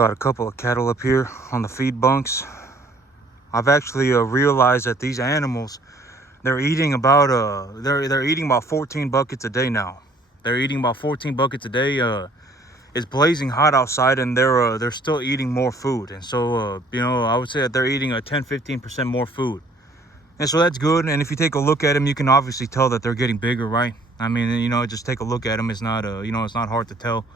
Got a couple of cattle up here on the feed bunks. I've actually realized that these animals, they're eating about they're eating about 14 buckets a day now. They're eating about 14 buckets a day. It's blazing hot outside, and they're still eating more food. And so I would say that they're eating 10-15% more food. And so that's good. And if you take a look at them, you can obviously tell that they're getting bigger, right? I mean, just take a look at them. It's not it's not hard to tell.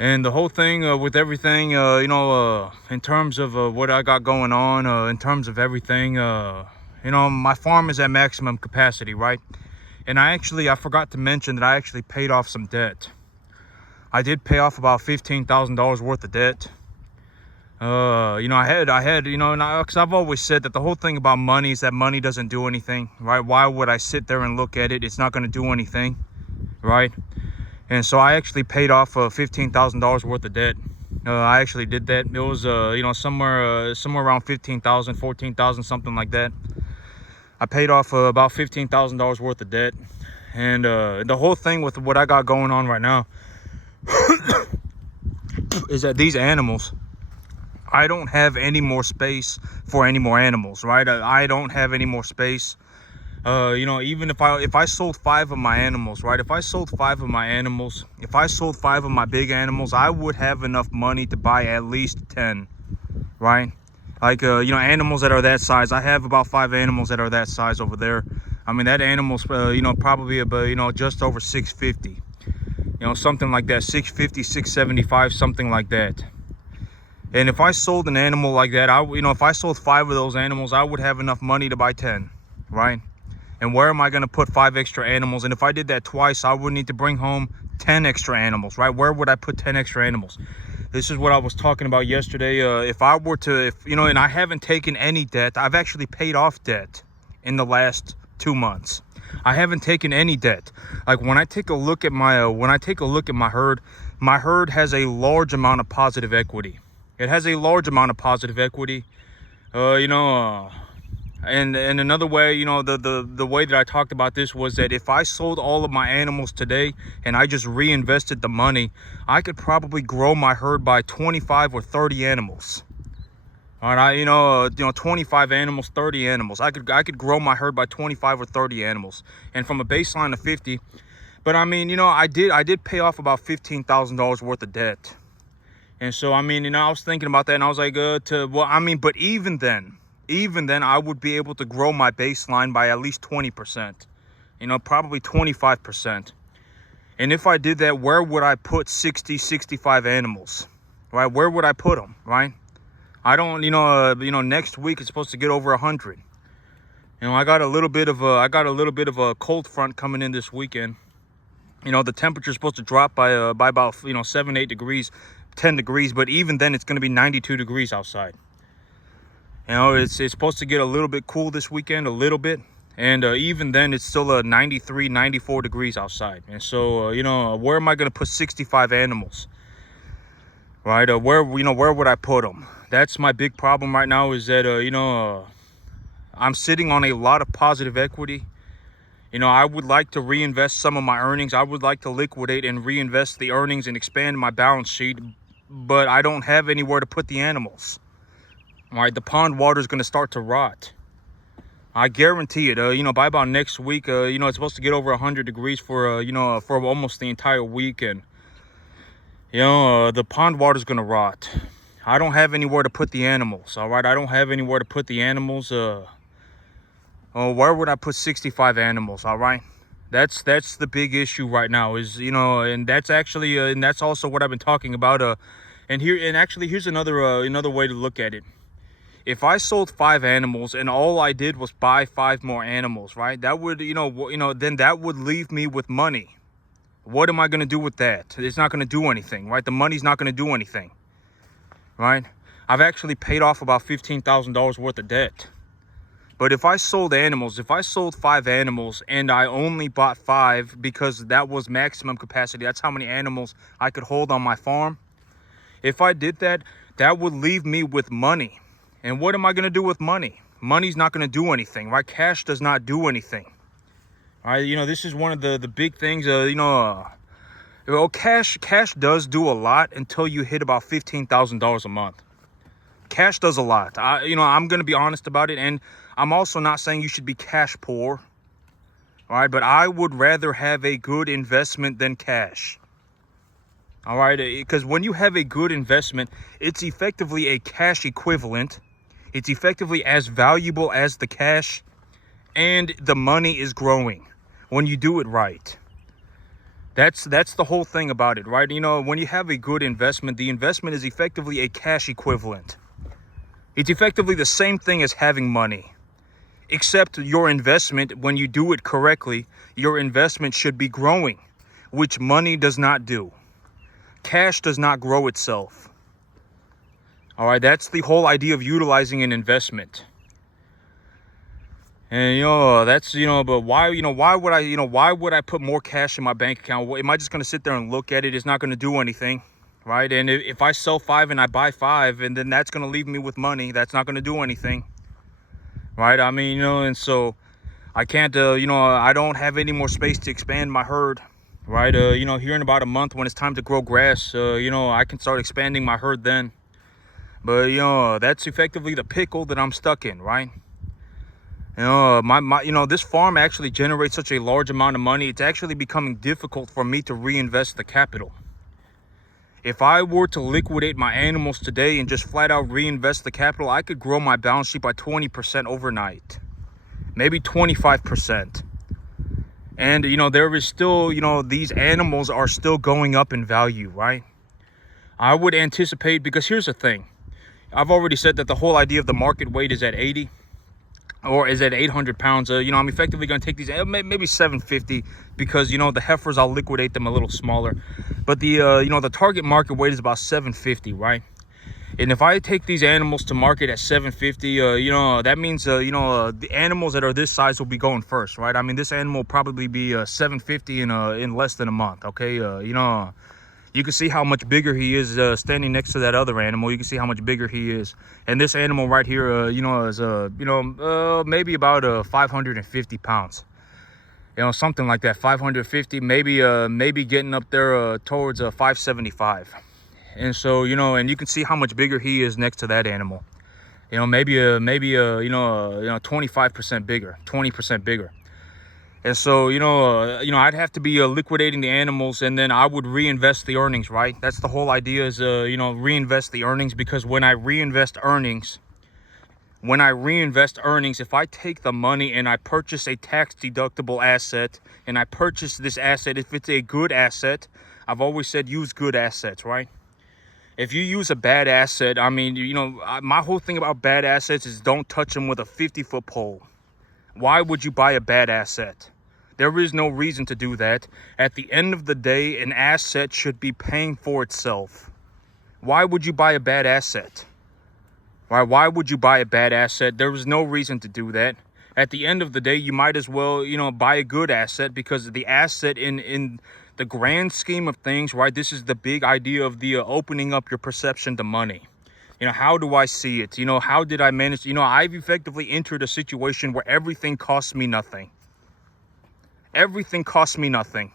And the whole thing with everything, in terms of what I got going on, in terms of everything, my farm is at maximum capacity, right? And I forgot to mention that I actually paid off some debt. I did pay off about $15,000 worth of debt. Because I've always said that the whole thing about money is that money doesn't do anything, right? Why would I sit there and look at it? It's not going to do anything, right? And so I actually paid off $15,000 worth of debt. I actually did that. It was, somewhere around 15,000, 14,000, something like that. I paid off about $15,000 worth of debt. And the whole thing with what I got going on right now is that these animals, I don't have any more space for any more animals, right? I don't have any more space. Even if I sold 5 of my animals, right? If I sold 5 of my big animals, I would have enough money to buy at least 10, right? Like, animals that are that size. I have about 5 animals that are that size over there. I mean, that animal's, probably about, just over 650, something like that, 650, 675, something like that. And if I sold an animal like that, if I sold 5 of those animals, I would have enough money to buy 10, right? And where am I going to put 5 extra animals? And if I did that twice, I would need to bring home 10 extra animals, right? Where would I put 10 extra animals? This is what I was talking about yesterday. If I were to, and I haven't taken any debt. I've actually paid off debt in the last 2 months. I haven't taken any debt. Like, when I take a look at my herd has a large amount of positive equity. It has a large amount of positive equity. And another way, the way that I talked about this was that if I sold all of my animals today and I just reinvested the money, I could probably grow my herd by 25 or 30 animals. All right, 25 animals, 30 animals. I could grow my herd by 25 or 30 animals, and from a baseline of 50. But I mean, I did pay off about $15,000 worth of debt. And so, I was thinking about that, and I was like, but even then, I would be able to grow my baseline by at least 20%, probably 25%. And if I did that, where would I put 60, 65 animals, right? Where would I put them, right? I don't, next week it's supposed to get over 100. I got a little bit of a cold front coming in this weekend. The temperature's supposed to drop by about, 7, 8 degrees, 10 degrees, but even then it's going to be 92 degrees outside. It's supposed to get a little bit cool this weekend, a little bit. And even then, it's still 93, 94 degrees outside. And so, where am I going to put 65 animals? Right? Where would I put them? That's my big problem right now, is that, I'm sitting on a lot of positive equity. I would like to reinvest some of my earnings. I would like to liquidate and reinvest the earnings and expand my balance sheet. But I don't have anywhere to put the animals. All right, the pond water is going to start to rot. I guarantee it. By about next week, it's supposed to get over 100 degrees for almost the entire week. And, the pond water is going to rot. I don't have anywhere to put the animals. All right, I don't have anywhere to put the animals. Where would I put 65 animals? All right. That's the big issue right now, is, and that's actually, and that's also what I've been talking about. Here's another way to look at it. If I sold 5 animals and all I did was buy 5 more animals, right? That would, then that would leave me with money. What am I going to do with that? It's not going to do anything, right? The money's not going to do anything, right? I've actually paid off about $15,000 worth of debt. But if I sold 5 animals and I only bought 5 because that was maximum capacity, that's how many animals I could hold on my farm. If I did that, that would leave me with money. And what am I going to do with money? Money's not going to do anything, right? Cash does not do anything. All right, this is one of the big things, Well, cash does do a lot until you hit about $15,000 a month. Cash does a lot. I'm going to be honest about it. And I'm also not saying you should be cash poor. All right. But I would rather have a good investment than cash. All right. Because when you have a good investment, it's effectively a cash equivalent. It's effectively as valuable as the cash. And the money is growing when you do it right. That's the whole thing about it, right? When you have a good investment, the investment is effectively a cash equivalent. It's effectively the same thing as having money, except your investment, when you do it correctly, your investment should be growing, which money does not do. Cash does not grow itself. All right, that's the whole idea of utilizing an investment. And but why would I put more cash in my bank account? Am I just going to sit there and look at it? It's not going to do anything, right? And if I sell 5 and I buy 5, and then that's going to leave me with money, that's not going to do anything, right? And so I can't, I don't have any more space to expand my herd, right? Here in about a month, when it's time to grow grass, I can start expanding my herd then. But that's effectively the pickle that I'm stuck in, right? This farm actually generates such a large amount of money. It's actually becoming difficult for me to reinvest the capital. If I were to liquidate my animals today and just flat out reinvest the capital, I could grow my balance sheet by 20% overnight, maybe 25%. And, there is still, these animals are still going up in value, right? I would anticipate, because here's the thing. I've already said that the whole idea of the market weight is at 80. Or is at 800 pounds. I'm effectively going to take these, maybe 750, because, the heifers, I'll liquidate them a little smaller. But the target market weight is about 750, right? And if I take these animals to market at 750, that means, the animals that are this size will be going first, right? This animal will probably be 750 in less than a month, okay? You can see how much bigger he is standing next to that other animal. You can see how much bigger he is. And this animal right here, is, maybe about 550 pounds. Something like that, 550, maybe getting up there towards 575. And so, and you can see how much bigger he is next to that animal. Maybe 25% bigger, 20% bigger. And so, I'd have to be liquidating the animals, and then I would reinvest the earnings, right? That's the whole idea is, reinvest the earnings, because when I reinvest earnings, if I take the money and I purchase a tax deductible asset, and I purchase this asset, if it's a good asset, I've always said use good assets, right? If you use a bad asset, my whole thing about bad assets is don't touch them with a 50-foot pole. Why would you buy a bad asset? There is no reason to do that. At the end of the day, an asset should be paying for itself. Why would you buy a bad asset? Why would you buy a bad asset? There is no reason to do that. At the end of the day, you might as well, buy a good asset, because the asset in the grand scheme of things, right? This is the big idea of the opening up your perception to money. How do I see it? How did I manage? I've effectively entered a situation where everything costs me nothing. Everything costs me nothing.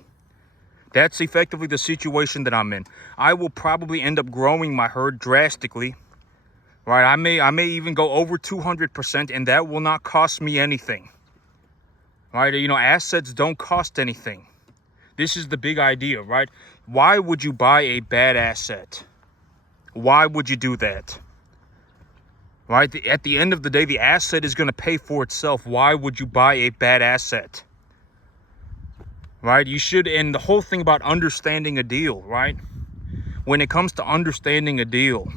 That's effectively the situation that I'm in. I will probably end up growing my herd drastically, right? I may even go over 200%, and that will not cost me anything, right? Assets don't cost anything. This is the big idea, right? Why would you buy a bad asset? Why would you do that? Right? At the end of the day, the asset is going to pay for itself. Why would you buy a bad asset? Right? You should, and the whole thing about understanding a deal, right? When it comes to understanding a deal,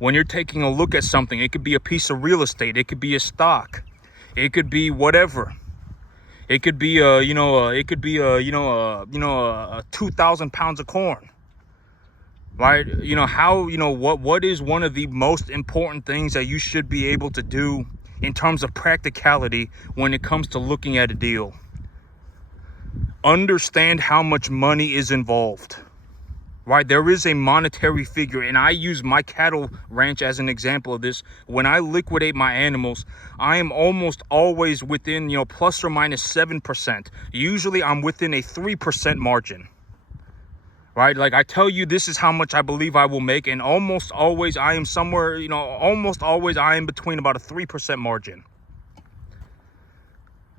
when you're taking a look at something, it could be a piece of real estate, it could be a stock, it could be whatever. It could be 2,000 pounds of corn. Right? What is one of the most important things that you should be able to do in terms of practicality when it comes to looking at a deal? Understand how much money is involved. Right? There is a monetary figure, and I use my cattle ranch as an example of this. When I liquidate my animals, I am almost always within, plus or minus 7%. Usually I'm within a 3% margin. right? Like I tell you, this is how much I believe I will make. And almost always I am somewhere, almost always I am between about a 3% margin.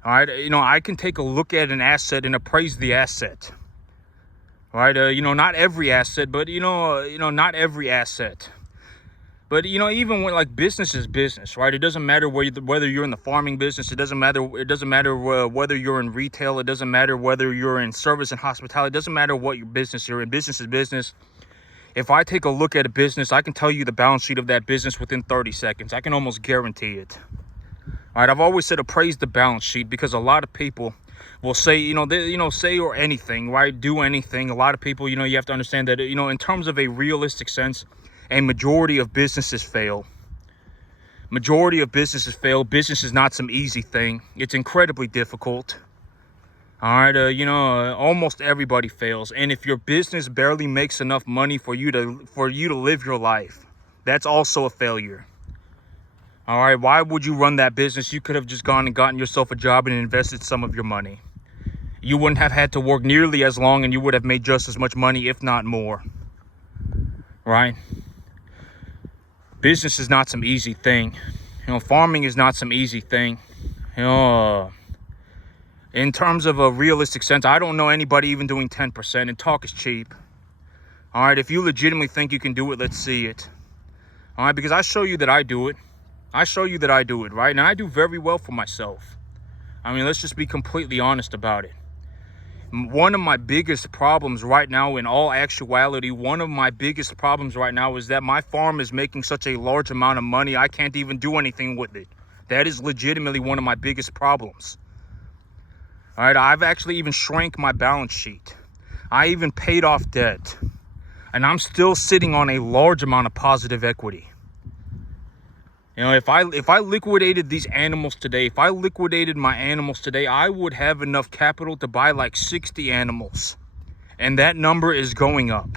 All right. I can take a look at an asset and appraise the asset. All right. Not every asset, but, not every asset. But, even when like business is business, right? It doesn't matter whether you're in the farming business. It doesn't matter whether you're in retail. It doesn't matter whether you're in service and hospitality. It doesn't matter what your business you're in. Business is business. If I take a look at a business, I can tell you the balance sheet of that business within 30 seconds. I can almost guarantee it. All right. I've always said appraise the balance sheet because a lot of people will say, say or anything, right? Do anything. A lot of people, you have to understand that, in terms of a realistic sense, a majority of businesses fail. Majority of businesses fail. Business is not some easy thing. It's incredibly difficult. All right, almost everybody fails. And if your business barely makes enough money for you to live your life, that's also a failure. All right, why would you run that business? You could have just gone and gotten yourself a job and invested some of your money. You wouldn't have had to work nearly as long and you would have made just as much money, if not more. Right? Business is not some easy thing. Farming is not some easy thing. In terms of a realistic sense, I don't know anybody even doing 10%, and talk is cheap. All right, if you legitimately think you can do it, let's see it. All right, because I show you that I do it. I show you that I do it, right? And I do very well for myself. I mean, let's just be completely honest about it. One of my biggest problems right now, in all actuality, one of my biggest problems right now is that my farm is making such a large amount of money, I can't even do anything with it. That is legitimately one of my biggest problems. All right, I've actually even shrank my balance sheet. I even paid off debt. And I'm still sitting on a large amount of positive equity. If I liquidated these animals today, if I liquidated my animals today, I would have enough capital to buy like 60 animals. And that number is going up.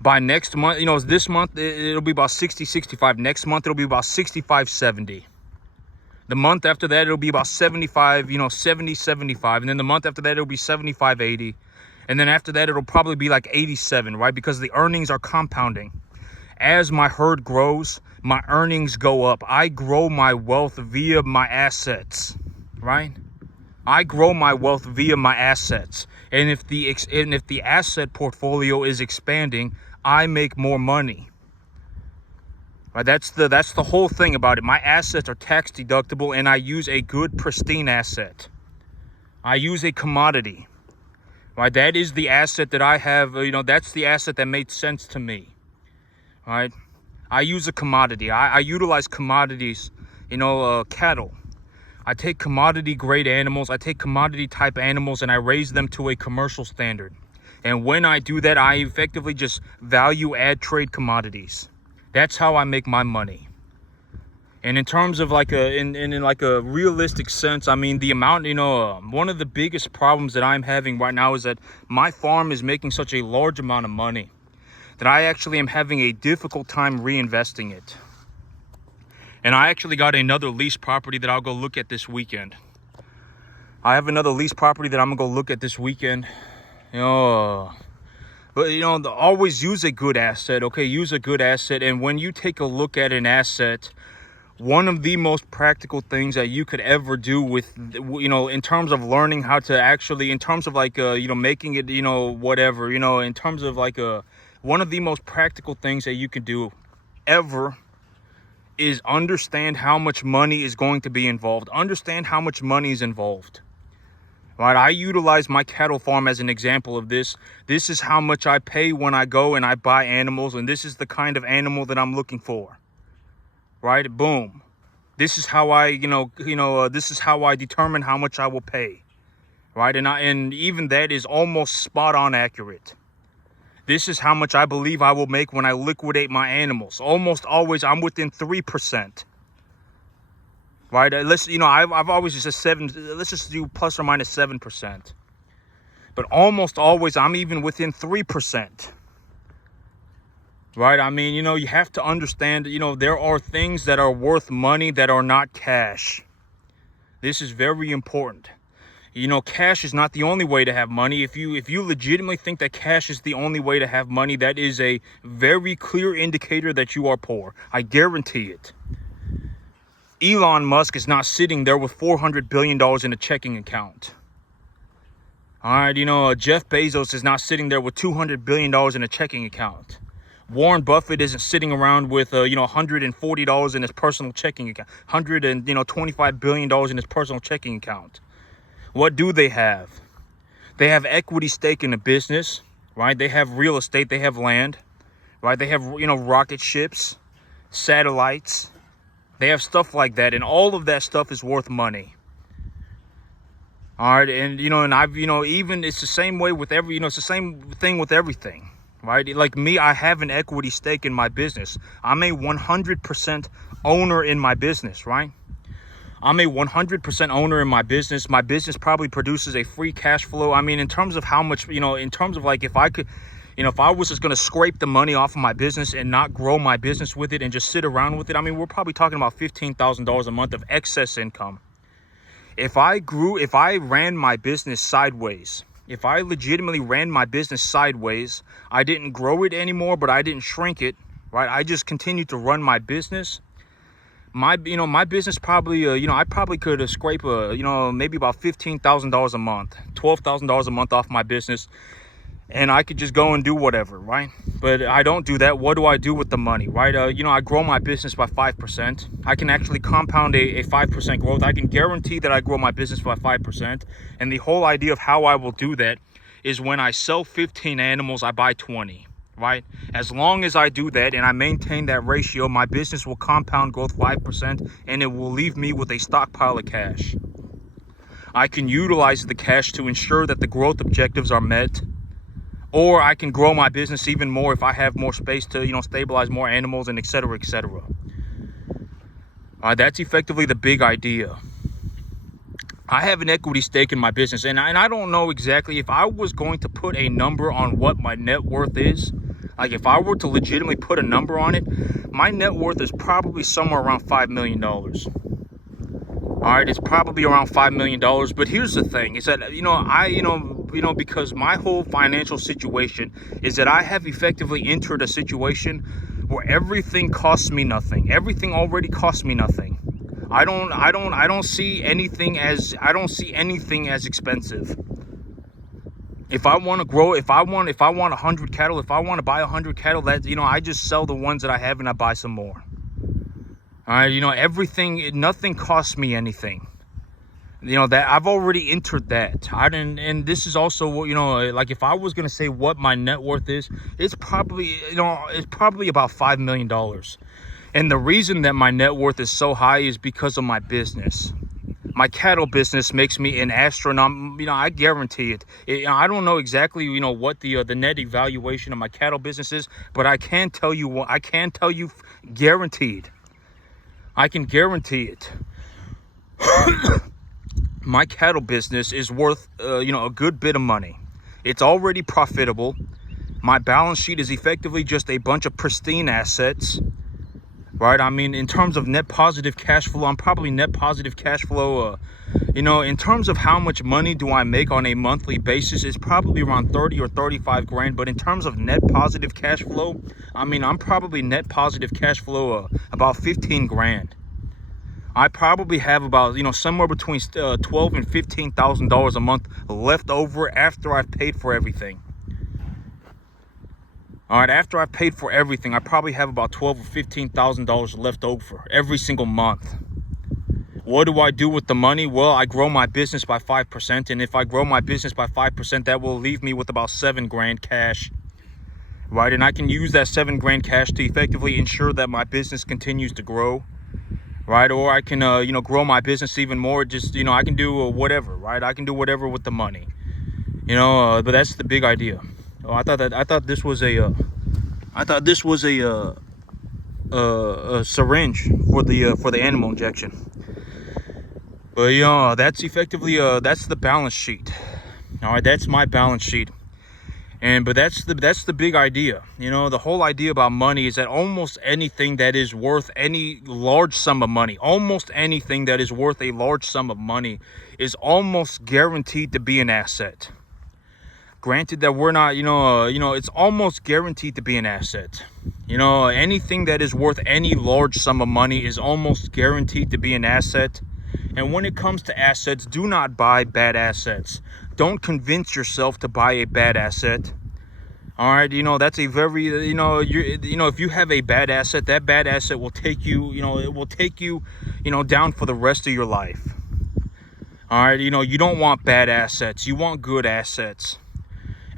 By next month, this month, it'll be about 60, 65. Next month, it'll be about 65, 70. The month after that, it'll be about 75, 70, 75. And then the month after that, it'll be 75, 80. And then after that, it'll probably be like 87, right? Because the earnings are compounding. As my herd grows, my earnings go up. I grow my wealth via my assets, right? I grow my wealth via my assets. And if the asset portfolio is expanding, I make more money. Right? That's the whole thing about it. My assets are tax deductible and I use a good pristine asset. I use a commodity. Right? That is the asset that I have, that's the asset that made sense to me. Right? I use a commodity. I utilize commodities, cattle. I take commodity grade animals. I take commodity type animals and I raise them to a commercial standard. And when I do that, I effectively just value add trade commodities. That's how I make my money. And in terms of like in like a realistic sense, I mean, the amount, one of the biggest problems that I'm having right now is that my farm is making such a large amount of money that I actually am having a difficult time reinvesting it. And I actually got another lease property that I'll go look at this weekend. I have another lease property that I'm gonna go look at this weekend. But always use a good asset, okay? Use a good asset. And when you take a look at an asset, one of the most practical things that you could ever do with, in terms of learning how to actually, in terms of like, making it, whatever, in terms of like one of the most practical things that you can do ever is understand how much money is going to be involved. Understand how much money is involved. Right? I utilize my cattle farm as an example of this. This is how much I pay when I go and I buy animals, and this is the kind of animal that I'm looking for. Right? Boom. This is how I, this is how I determine how much I will pay. Right? And even that is almost spot on accurate. This is how much I believe I will make when I liquidate my animals. Almost always I'm within 3%. Right? I've always just said let's just do plus or minus 7%. But almost always I'm even within 3%. Right? I mean, you have to understand, there are things that are worth money that are not cash. This is very important. You know, cash is not the only way to have money. If you legitimately think that cash is the only way to have money, that is a very clear indicator that you are poor. I guarantee it. Elon Musk is not sitting there with $400 billion in a checking account. All right, you know, Jeff Bezos is not sitting there with $200 billion in a checking account. Warren Buffett isn't sitting around with, $140 in his personal checking account. $25 billion in his personal checking account. What do they have? They have equity stake in a business, right? They have real estate. They have land, right? They have, rocket ships, satellites. They have stuff like that. And all of that stuff is worth money. All right. And, even it's the same way with it's the same thing with everything, right? Like me, I have an equity stake in my business. I'm a 100% owner in my business, right? I'm a 100% owner in my business. My business probably produces a free cash flow. I mean, in terms of how much, in terms of like if I could, if I was just going to scrape the money off of my business and not grow my business with it and just sit around with it, I mean, we're probably talking about $15,000 a month of excess income. If I ran my business sideways, if I legitimately ran my business sideways, I didn't grow it anymore, but I didn't shrink it, right? I just continued to run my business. My business probably, I probably could scrape maybe about $15,000 a month, $12,000 a month off my business, and I could just go and do whatever, right? But I don't do that. What do I do with the money, right? I grow my business by 5%. I can actually compound a 5% growth. I can guarantee that I grow my business by 5%. And the whole idea of how I will do that is when I sell 15 animals, I buy 20. Right? As long as I do that and I maintain that ratio, my business will compound growth 5% and it will leave me with a stockpile of cash. I can utilize the cash to ensure that the growth objectives are met, or I can grow my business even more if I have more space to, stabilize more animals and et cetera, et cetera. That's effectively the big idea. I have an equity stake in my business, and I don't know exactly if I was going to put a number on what my net worth is. Like if I were to legitimately put a number on it, my net worth is probably somewhere around $5 million. All right, it's probably around $5 million. But here's the thing: is that because my whole financial situation is that I have effectively entered a situation where everything costs me nothing. Everything already costs me nothing. I don't see anything as expensive. If I want to grow, if I want 100 cattle, if I want to buy 100 cattle, that, I just sell the ones that I have and I buy some more. All right, nothing costs me anything. That I've already entered that. And this is also, like if I was going to say what my net worth is, it's probably about $5 million. And the reason that my net worth is so high is because of my business. My cattle business makes me an astronaut. I guarantee it. I don't know exactly, what the net evaluation of my cattle business is, but I can tell you guaranteed. I can guarantee it. My cattle business is worth, a good bit of money. It's already profitable. My balance sheet is effectively just a bunch of pristine assets. Right, I mean, in terms of net positive cash flow, I'm probably net positive cash flow. In terms of how much money do I make on a monthly basis, it's probably around 30 or 35 grand. But in terms of net positive cash flow, I mean, I'm probably net positive cash flow about 15 grand. I probably have about, somewhere between $12,000 and $15,000 a month left over after I've paid for everything. All right, after I've paid for everything, I probably have about $12,000 or $15,000 left over every single month. What do I do with the money? Well, I grow my business by 5%. And if I grow my business by 5%, that will leave me with about 7 grand cash. Right, and I can use that 7 grand cash to effectively ensure that my business continues to grow. Right, or I can, grow my business even more. Just, I can do whatever, right? I can do whatever with the money. But that's the big idea. I thought this was a syringe for the animal injection. But that's effectively that's the balance sheet. All right, that's my balance sheet. But that's the big idea. You know, the whole idea about money is that almost anything that is worth any large sum of money, almost anything that is worth a large sum of money is almost guaranteed to be an asset. Granted that we're not, it's almost guaranteed to be an asset. You know, anything that is worth any large sum of money is almost guaranteed to be an asset. And when it comes to assets, do not buy bad assets. Don't convince yourself to buy a bad asset. All right, that's a very, if you have a bad asset, that bad asset will take you, it will take you, down for the rest of your life. All right, you don't want bad assets. You want good assets.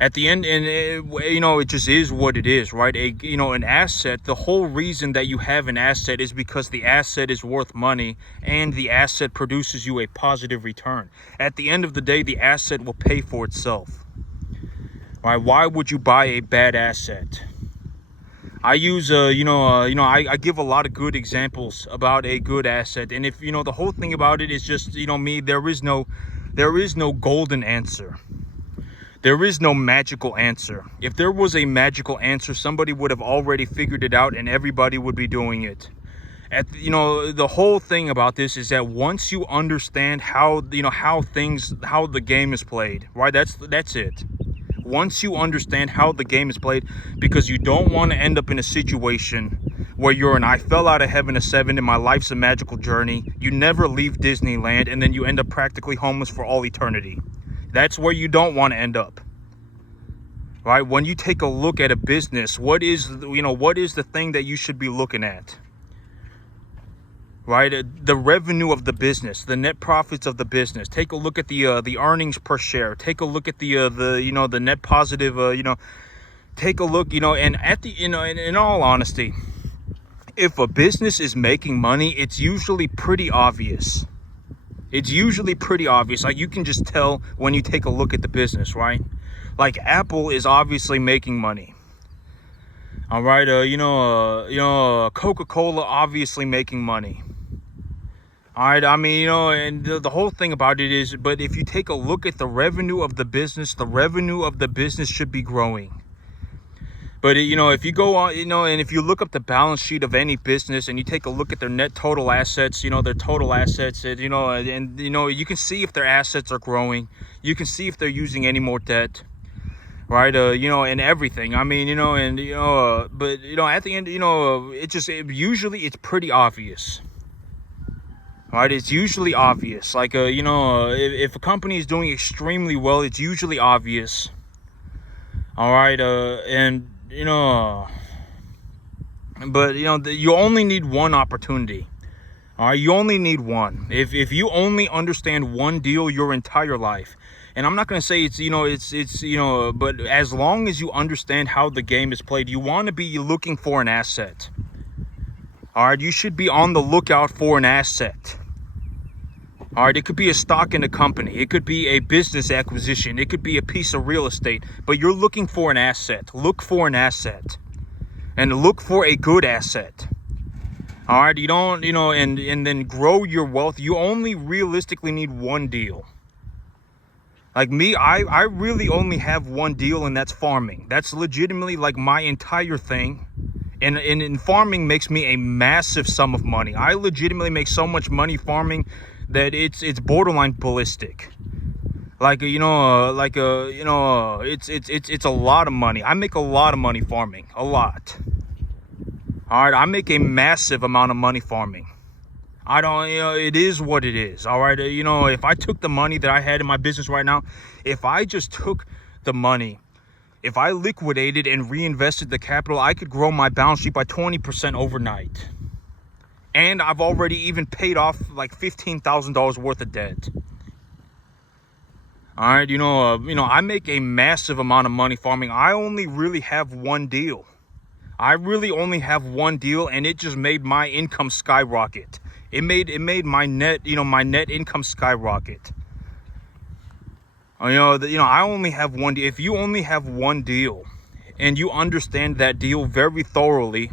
At the end, and it just is what it is, right? An asset, the whole reason that you have an asset is because the asset is worth money and the asset produces you a positive return. At the end of the day, the asset will pay for itself. Right? Why would you buy a bad asset? I use, I give a lot of good examples about a good asset. And if, the whole thing about it is just, me, there is no golden answer. There is no magical answer. If there was a magical answer, somebody would have already figured it out and everybody would be doing it. The whole thing about this is that once you understand how the game is played, right? That's it. Once you understand how the game is played, because you don't want to end up in a situation where you're an I fell out of heaven at 7 and my life's a magical journey. You never leave Disneyland and then you end up practically homeless for all eternity. That's where you don't want to end up, right? When you take a look at a business, what is the thing that you should be looking at, right? The revenue of the business, the net profits of the business. Take a look at the earnings per share. Take a look at the net positive. Take a look, and at the in all honesty, if a business is making money, it's usually pretty obvious. It's usually pretty obvious. Like, you can just tell when you take a look at the business, right? Like, Apple is obviously making money. All right, Coca-Cola obviously making money. All right, I mean, and the whole thing about it is, but if you take a look at the revenue of the business should be growing. But, if you go on, and if you look up the balance sheet of any business and you take a look at their net total assets, their total assets, and you can see if their assets are growing. You can see if they're using any more debt, right? And everything. I mean, but, at the end, usually it's pretty obvious. Right, it's usually obvious. Like, if a company is doing extremely well, it's usually obvious. All right, and but you only need one opportunity. All right, you only need one. If you only understand one deal your entire life, and I'm not going to say it's but as long as you understand how the game is played, you want to be looking for an asset. All right, you should be on the lookout for an asset. All right, it could be a stock in a company. It could be a business acquisition. It could be a piece of real estate. But you're looking for an asset. Look for an asset. And look for a good asset. All right, you don't, and then grow your wealth. You only realistically need one deal. Like me, I really only have one deal, and that's farming. That's legitimately like my entire thing. And farming makes me a massive sum of money. I legitimately make so much money farming that it's borderline ballistic. Like, it's a lot of money. I make a lot of money farming, a lot. All right, I make a massive amount of money farming. I don't, it is what it is. All right, if I took the money that I had in my business right now, if I just took the money, if I liquidated and reinvested the capital, I could grow my balance sheet by 20% overnight. And I've already even paid off like $15,000 worth of debt. All right, I make a massive amount of money farming. I only really have one deal. I really only have one deal, and it just made my income skyrocket. It made my net income skyrocket. I only have one deal. If you only have one deal and you understand that deal very thoroughly,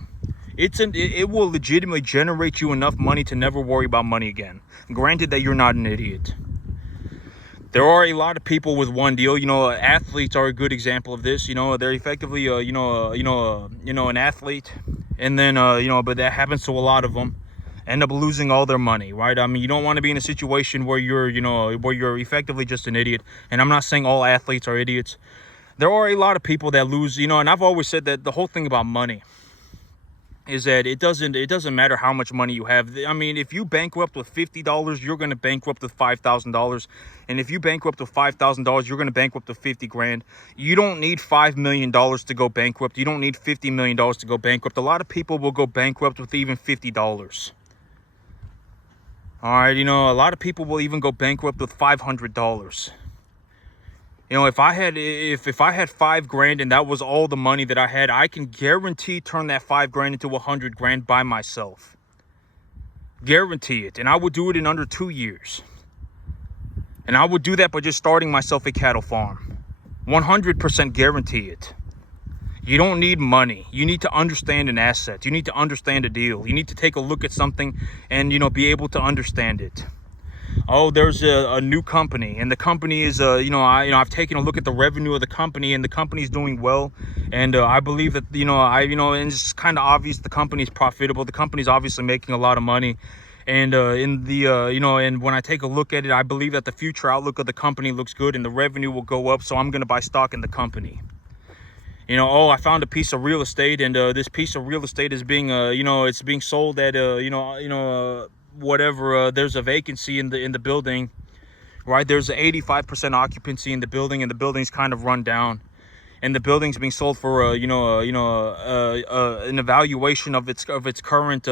it will legitimately generate you enough money to never worry about money again. Granted that you're not an idiot. There are a lot of people with one deal. Athletes are a good example of this. They're effectively an athlete, and then but that happens to a lot of them, end up losing all their money, right? I mean, you don't want to be in a situation where you're effectively just an idiot. And I'm not saying all athletes are idiots. There are a lot of people that lose, and I've always said that the whole thing about money is that it doesn't matter how much money you have. I mean, if you bankrupt with $50, you're going to bankrupt with $5,000. And if you bankrupt with $5,000, you're going to bankrupt with 50 grand. You don't need $5 million to go bankrupt. You don't need $50 million to go bankrupt. A lot of people will go bankrupt with even $50. All right, a lot of people will even go bankrupt with $500. If I had $5 grand and that was all the money that I had, I can guarantee turn that $5 grand into $100 grand by myself. Guarantee it. And I would do it in under 2 years. And I would do that by just starting myself a cattle farm. 100% guarantee it. You don't need money. You need to understand an asset. You need to understand a deal. You need to take a look at something and, be able to understand it. Oh, there's a new company, and the company is, I've taken a look at the revenue of the company, and the company's doing well. And I believe that, and it's kind of obvious the company's profitable. The company's obviously making a lot of money. And and when I take a look at it, I believe that the future outlook of the company looks good and the revenue will go up. So I'm going to buy stock in the company. I found a piece of real estate, and this piece of real estate is being, it's being sold at, whatever. There's a vacancy in the building, right? There's an 85% occupancy in the building, and the building's kind of run down, and the building's being sold for, an evaluation of its current,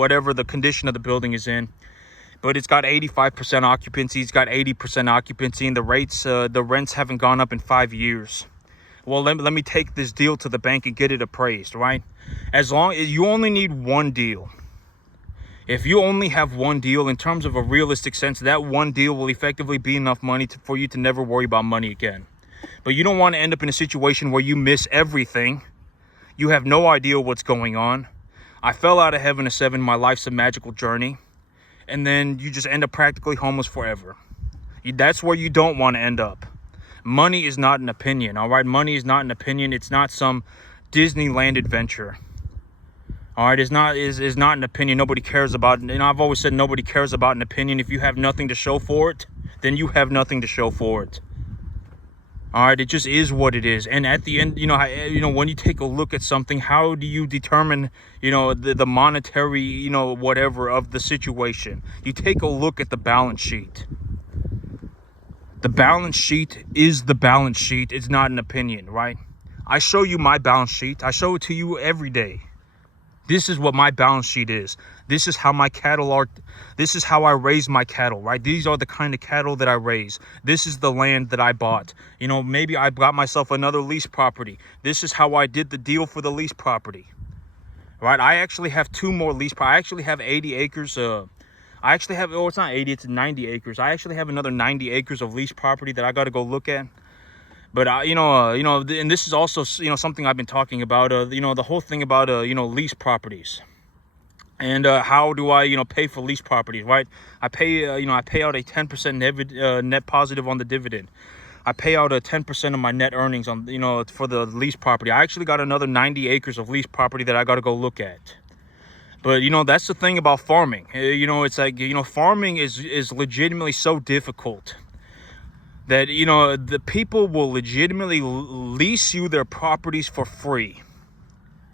whatever the condition of the building is in. But it's got 85% occupancy. It's got 80% occupancy, and the rents haven't gone up in 5 years. Well, let me take this deal to the bank and get it appraised, right? As long as you only need one deal. If you only have one deal, in terms of a realistic sense, that one deal will effectively be enough money for you to never worry about money again. But you don't want to end up in a situation where you miss everything. You have no idea what's going on. I fell out of heaven to seven. My life's a magical journey. And then you just end up practically homeless forever. That's where you don't want to end up. Money is not an opinion, all right? Money is not an opinion. It's not some Disneyland adventure. All right, it's not an opinion. Nobody cares about it. And I've always said nobody cares about an opinion. If you have nothing to show for it, then you have nothing to show for it. All right, it just is what it is. And at the end, when you take a look at something, how do you determine, the monetary, whatever of the situation? You take a look at the balance sheet. The balance sheet is the balance sheet. It's not an opinion, right? I show you my balance sheet. I show it to you every day. This is what my balance sheet is. This is how my cattle are. This is how I raise my cattle, right? These are the kind of cattle that I raise. This is the land that I bought. Maybe I bought myself another lease property. This is how I did the deal for the lease property, right? I actually have 2 more lease properties. I actually have 80 acres. It's not 80, it's 90 acres. I actually have another 90 acres of lease property that I got to go look at. But, and this is also, something I've been talking about, the whole thing about, lease properties. And how do I, pay for lease properties, right? I pay out a 10% net positive on the dividend. I pay out a 10% of my net earnings on, for the lease property. I actually got another 90 acres of lease property that I got to go look at. But, that's the thing about farming. It's like, farming is legitimately so difficult that, the people will legitimately lease you their properties for free.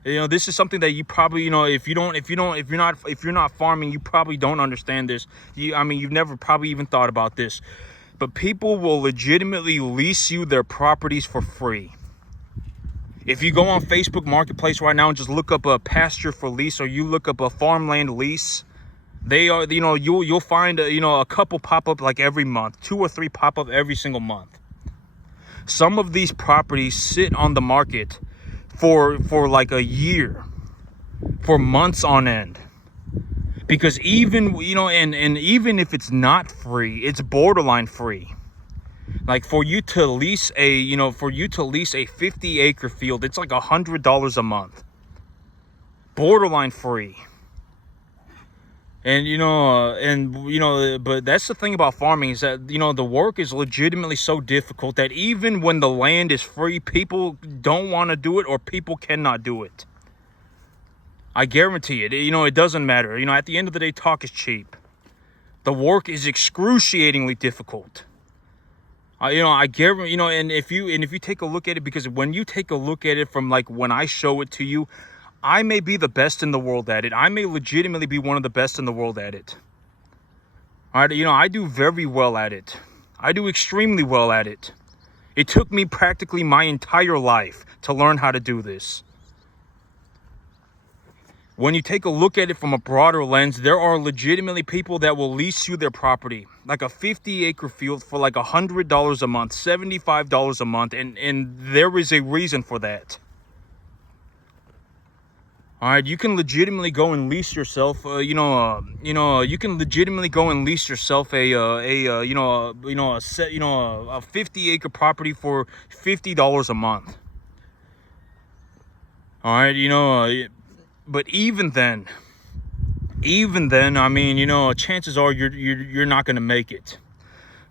This is something that you probably, if you're not farming, you probably don't understand this. You've never probably even thought about this. But people will legitimately lease you their properties for free. If you go on Facebook Marketplace right now and just look up a pasture for lease, or you look up a farmland lease, they are, you'll find, a couple pop up like every month, 2 or 3 pop up every single month. Some of these properties sit on the market for like a year, for months on end. Because even, and even if it's not free, it's borderline free. Like for you to lease a 50-acre field, it's like $100 a month. Borderline free. And but that's the thing about farming, is that the work is legitimately so difficult that even when the land is free, people don't want to do it, or people cannot do it. I guarantee it. It doesn't matter. At the end of the day, talk is cheap. The work is excruciatingly difficult. I guarantee, and if you take a look at it, because when you take a look at it from like when I show it to you, I may be the best in the world at it. I may legitimately be one of the best in the world at it. All right, I do very well at it. I do extremely well at it. It took me practically my entire life to learn how to do this. When you take a look at it from a broader lens, there are legitimately people that will lease you their property, like a 50-acre field, for like $100 a month, $75 a month, and there is a reason for that. All right, you can legitimately go and lease yourself, you can legitimately go and lease yourself a 50-acre property for $50 a month. All right, but even then, I mean, chances are you're not going to make it.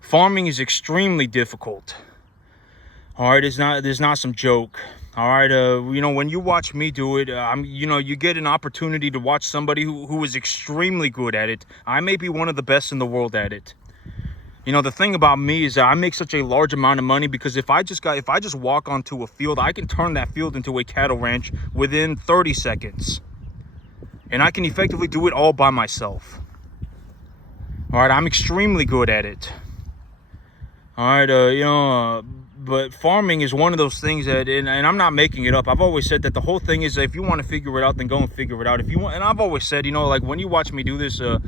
Farming is extremely difficult. All right, there's not some joke. All right, when you watch me do it, you get an opportunity to watch somebody who is extremely good at it. I may be one of the best in the world at it. The thing about me is that I make such a large amount of money because if I just walk onto a field, I can turn that field into a cattle ranch within 30 seconds. And I can effectively do it all by myself. All right, I'm extremely good at it. All right, but farming is one of those things that, and I'm not making it up. I've always said that the whole thing is that if you want to figure it out, then go and figure it out. If you want, and I've always said, like when you watch me do this, maybe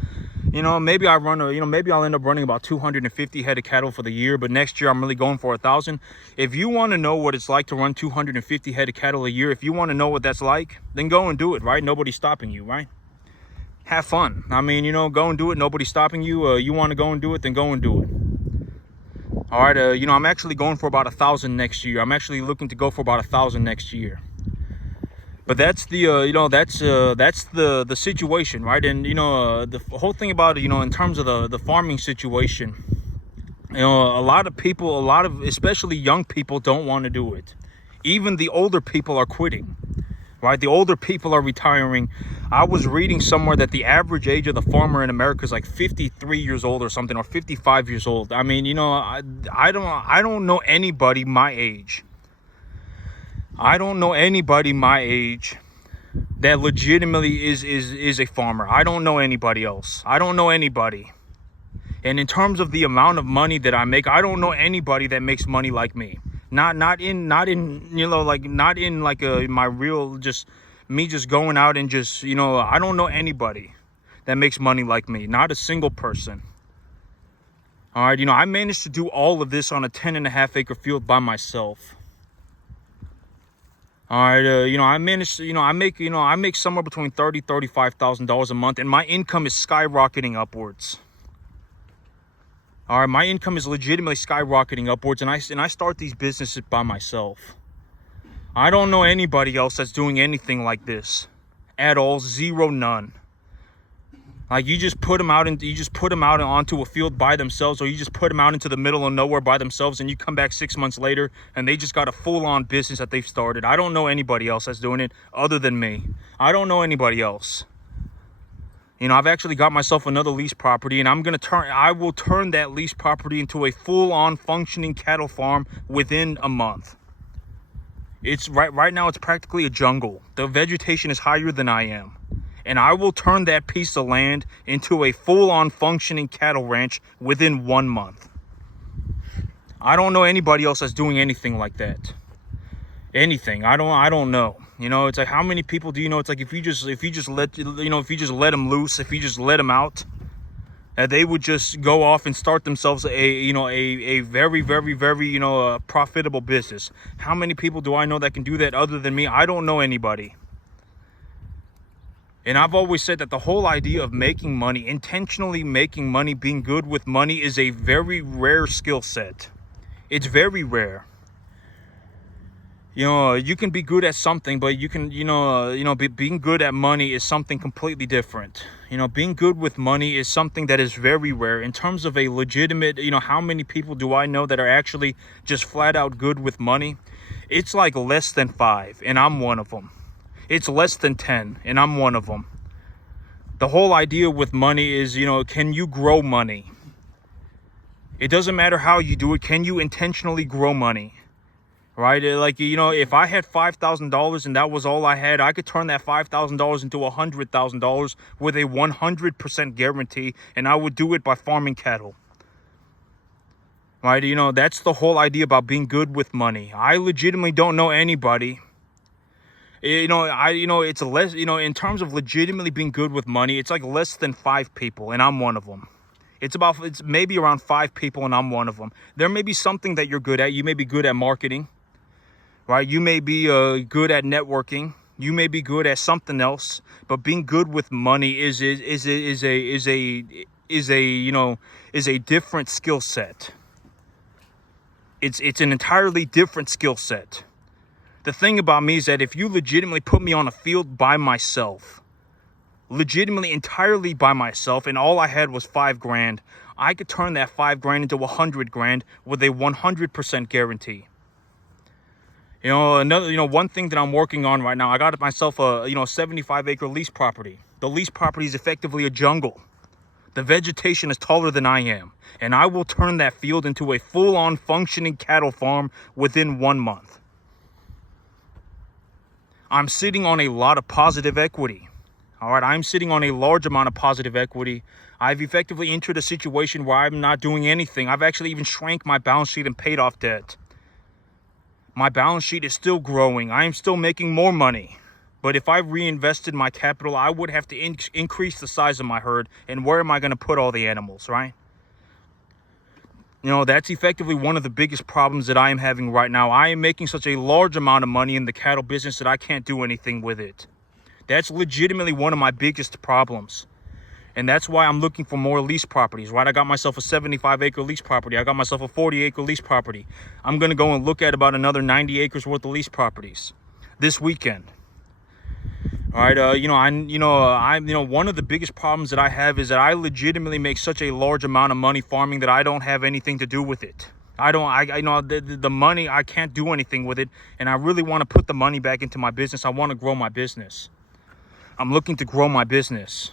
maybe I'll end up running about 250 head of cattle for the year, but next year I'm really going for 1,000. If you want to know what it's like to run 250 head of cattle a year, if you want to know what that's like, then go and do it, right? Nobody's stopping you, right? Have fun. I mean, go and do it. Nobody's stopping you. You want to go and do it, then go and do it. All right, I'm actually going for about 1,000 next year. I'm actually looking to go for about 1,000 next year. But that's the that's the situation, right? And the whole thing about it, in terms of the farming situation, a lot of especially young people don't want to do it. Even the older people are quitting, right? The older people are retiring. I was reading somewhere that the average age of the farmer in America is like 53 years old or something, or 55 years old. I mean, I don't know anybody my age. I don't know anybody my age that legitimately is a farmer. I don't know anybody else. I don't know anybody. And in terms of the amount of money that I make, I don't know anybody that makes money like me. Not in my real, just me just going out and just, I don't know anybody that makes money like me. Not a single person. All right, I managed to do all of this on a 10.5-acre field by myself. All right, I managed, I make somewhere between $35,000 a month, and my income is skyrocketing upwards. All right, my income is legitimately skyrocketing upwards, and I start these businesses by myself. I don't know anybody else that's doing anything like this at all. Zero, none. Like you just put them out onto a field by themselves, or you just put them out into the middle of nowhere by themselves, and you come back 6 months later and they just got a full-on business that they've started. I don't know anybody else that's doing it other than me. I don't know anybody else. I've actually got myself another lease property, and I will turn that lease property into a full-on functioning cattle farm within a month. It's right now it's practically a jungle. The vegetation is higher than I am. And I will turn that piece of land into a full-on functioning cattle ranch within 1 month. I don't know anybody else that's doing anything like that. Anything. I don't know. It's like, how many people do you know? It's like if you just let them loose, if you just let them out, that they would just go off and start themselves a very, very, very, profitable business. How many people do I know that can do that other than me? I don't know anybody. And I've always said that the whole idea of making money, intentionally making money, being good with money, is a very rare skill set. It's very rare. You know, you can be good at something, but you can, being good at money is something completely different. You know, being good with money is something that is very rare. In terms of a legitimate, how many people do I know that are actually just flat out good with money? It's like less than 5, and I'm one of them. It's less than 10, and I'm one of them. The whole idea with money is, can you grow money? It doesn't matter how you do it. Can you intentionally grow money? Right? Like, if I had $5,000 and that was all I had, I could turn that $5,000 into $100,000 with a 100% guarantee, and I would do it by farming cattle. Right? That's the whole idea about being good with money. I legitimately don't know anybody. It's less, in terms of legitimately being good with money, it's like less than 5 people, and I'm one of them. It's maybe around 5 people, and I'm one of them. There may be something that you're good at. You may be good at marketing. Right? You may be good at networking. You may be good at something else, but being good with money is a different skill set. It's an entirely different skill set. The thing about me is that if you legitimately put me on a field by myself, legitimately entirely by myself, and all I had was $5,000, I could turn that $5,000 into $100,000 with a 100% guarantee. One thing that I'm working on right now, I got myself a 75-acre lease property. The lease property is effectively a jungle. The vegetation is taller than I am, and I will turn that field into a full-on functioning cattle farm within 1 month. I'm sitting on a lot of positive equity. All right, I'm sitting on a large amount of positive equity. I've effectively entered a situation where I'm not doing anything. I've actually even shrank my balance sheet and paid off debt. My balance sheet is still growing. I am still making more money. But if I reinvested my capital, I would have to increase the size of my herd. And where am I going to put all the animals, right? That's effectively one of the biggest problems that I am having right now. I am making such a large amount of money in the cattle business that I can't do anything with it. That's legitimately one of my biggest problems. And that's why I'm looking for more lease properties, right? I got myself a 75-acre lease property. I got myself a 40-acre lease property. I'm going to go and look at about another 90 acres worth of lease properties this weekend. All right, one of the biggest problems that I have is that I legitimately make such a large amount of money farming that I don't have anything to do with it. The money, I can't do anything with it, and I really want to put the money back into my business. I want to grow my business. I'm looking to grow my business.